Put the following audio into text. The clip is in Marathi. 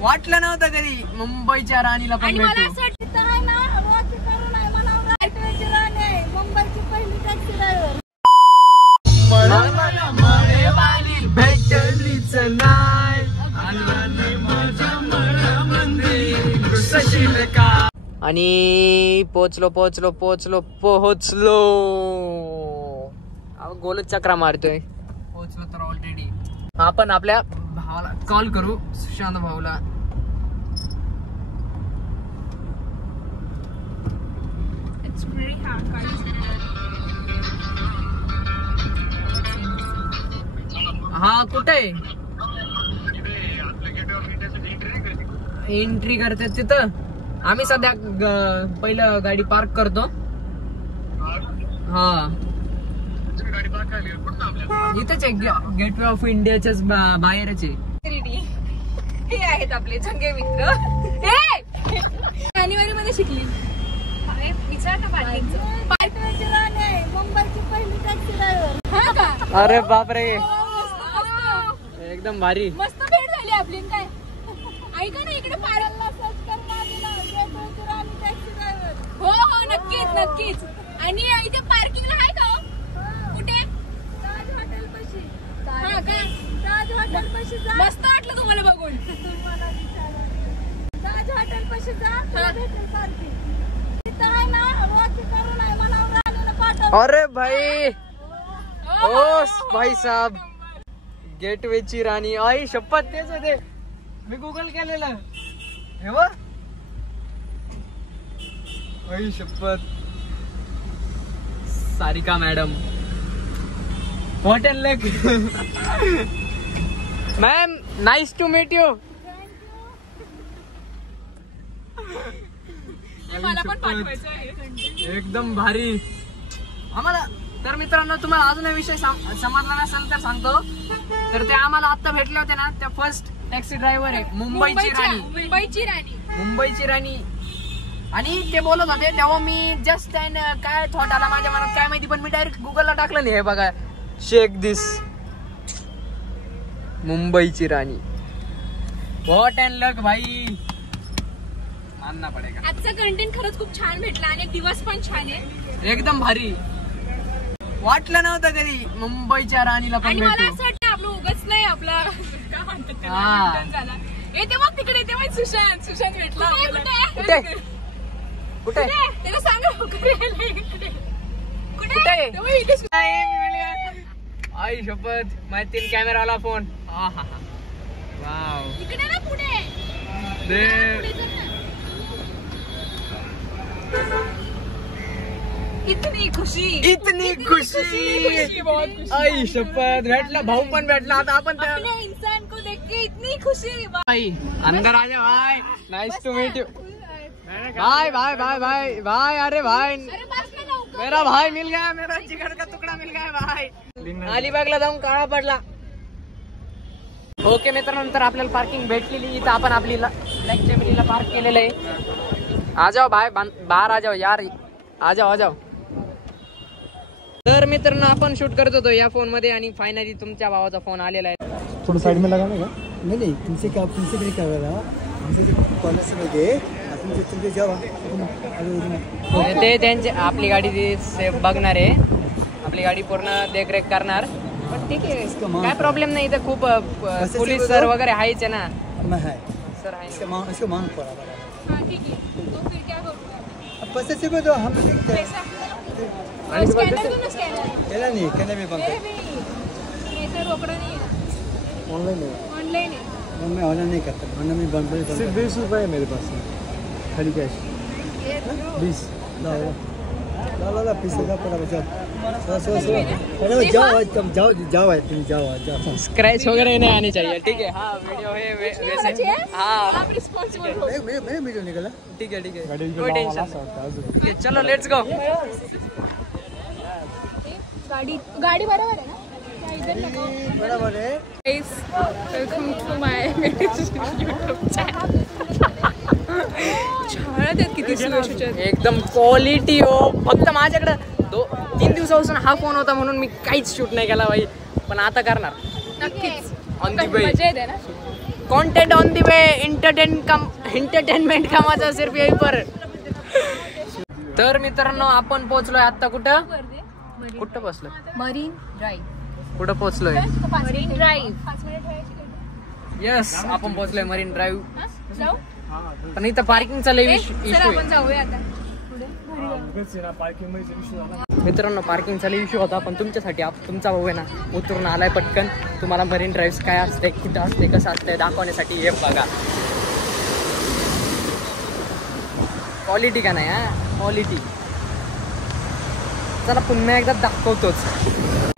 वाटलं नव्हतं कधी मुंबईच्या राणीला पण भेटू. मुंबईची पहिली टॅक्सी ड्रायव्हर भेटलीच नाही आणि पोचलो गोलच चक्रा मारतोय. पोचलो तर ऑलरेडी. आपण आपल्या भावाला कॉल करू, सुशांत भाऊला. हा कुठे एंट्री करते तिथं. आम्ही सध्या पहिलं गाडी पार्क करतो. हा इथेच आहे, गेटवे ऑफ इंडियाच्याच बाहेरच आहे. हे आहेत आपले चंगे मित्र. जानेवारी मध्ये शिकली. विचार ना मुंबईची पहिली टॅक्सी ड्रायव्हर. अरे बापरे, एकदम भारी. मस्त भेट झाली आपली. काय ऐका ना, इकडे पाराला सर्च कर. हो हो नक्कीच नक्कीच. आणि इथे पार्किंगला आहे का? कुठे? ताज हॉटेल पाशी. हा का? ताज हॉटेल पाशी जा. मस्त वाटलं तुम्हाला बघून. ताज हॉटेल पाशी जा, भेटेल पार्किंग. तिथं आहे ना, वॉच करून आहे मला राणीला पाठव. अरे भाई, ओ भाई साहब, गेटवेची राणी. आई शपथ तेच होते, मी गुगल केलेलं. हे बघ, आई शपथ. Sarika madam, hotel luck. Ma'am, nice to meet you. मला पण पाठवायचं आहे. एकदम भारी. आम्हाला तर मित्रांनो, तुम्हाला अजून विषय समजला नसेल तर सांगतो. तर ते आम्हाला आता भेटले होते ना, त्या फर्स्ट टॅक्सी ड्रायव्हर आहे मुंबईची राणी. आणि ते बोलत होते तेव्हा मी जस्ट काय थॉट आला माझ्या मनात काय माहिती, पण मी डायरेक्ट गुगलला टाकलं नाही. हे बघा, शेक दिस मुंबईची राणी. व्हॉट अँड लक भाई, मानना पडेगा. आजचा कंटेंट खरंच खूप छान भेटला आणि दिवस पण छान आहे, एकदम भारी. वाटलं नव्हतं कधी मुंबईच्या राणीला पण आणि भेटू. मला असं वाटतं आपलं उगाच नाही, आपला काय म्हणतात झाला. येते मग तिकडे, येते मग सुशांत भेटला. कुठे त्याला सांगा कुठे. आई शपथ, माहिती कॅमेराला फोन. वाव, इकडे ना पुढे. इतनी खुशी आई शपथ, भेटला भाऊ पण भेटला. आता आपण अपने इंसान को देख के इतनी खुशी. भाई अंदर आ जा भाई, नाइस टू मीट यू. भाई भाई भाई भाई भाई, अरे भाई मेरा भाई मिल गया, मेरा जिगर का तुकडा मिल गया भाई. अलिबागला जाऊन काळा पडला. ओके मित्रांनो, नंतर आपल्याला पार्किंग भेटलेली. इथं आपण आपली ब्लॅक चेमनीला पार्क केलेलं आहे. आ जाओ भाई, बाहेर आ जाओ यार, आ जाओ. तर मित्रांनो, आपण शूट करत होतो या फोन मध्ये आणि फायनली तुमच्या भावाचा फोन आलेला आहे. थोड़ा साइड में लगाने का. नहीं तुमसे क्या कर रहा हमसे कॉलेज से लगे तुमसे जावा. ते त्यांचे आपली गाडी बघणार आहे, आपली गाडी पूर्ण देखरेख करणार. पण ठीक आहे, काय प्रॉब्लेम नाही. इथं खूप पोलीस सर वगैरे आहेच आहे ना. सर आहे. इसका मांग पड़ा. हाँ ठीक है, तो फिर क्या करूँ? पैसे से तो हम देखते हैं. स्कैनर दो ना, स्कैनर. कहना नहीं, कहने में बंद है. ऐसे रोकड़ा नहीं है. ऑनलाइन है. ऑनलाइन है. मैं ऑनलाइन नहीं करता, ऑनलाइन में बंद. सिर्फ 20 रुपये है मेरे पास, खाली कैश 20. ला पैसे का पड़ा बचा. जाओ. स्क्रैच वगैरह नहीं आनी चाहिए. ठीक है, हाँ वीडियो है वैसे. हाँ आप रिस्पॉन्सिबल हो. मेरे वीडियो निकला. ठीक है, कोई टेंशन नहीं. चलो लेट्स गो. गाड़ी बराबर है ना? इधर लगाओ. बराबर है. Welcome to my YouTube channel. किती एकदम क्वालिटी हो. फक्त माझ्याकडे 2-3 दिवसापासून हा फोन होता म्हणून मी काहीच शूट नाही केला भाई, पण आता करणार नक्कीच. ऑन दी वे. मजा येते ना. Content on the way, entertainment कामाचा सिर्फ यही पर. तर मित्रांनो आपण पोहोचलोय आता कुठं पोहोचलोय मरीन ड्राईव्ह. कुठं पोहोचलोय मरीन ड्राईव्ह. यस आपण पोहोचलोय मरीन ड्राईव्ह. जाऊ पण इथं पार्किंगचा लय इश्यू चला आहे आपण जाऊया आता. मित्रांनो. पार्किंगचा लय इश्यू होता पण तुमच्यासाठी तुमचा भाऊ आहे ना उतरून आलाय पटकन. तुम्हाला मरीन ड्राईव्ह काय असते कुठं असते कसं असतंय दाखवण्यासाठी हे बघा. क्वालिटी का नाही हा क्वालिटी. चला पुन्हा एकदा दाखवतोच.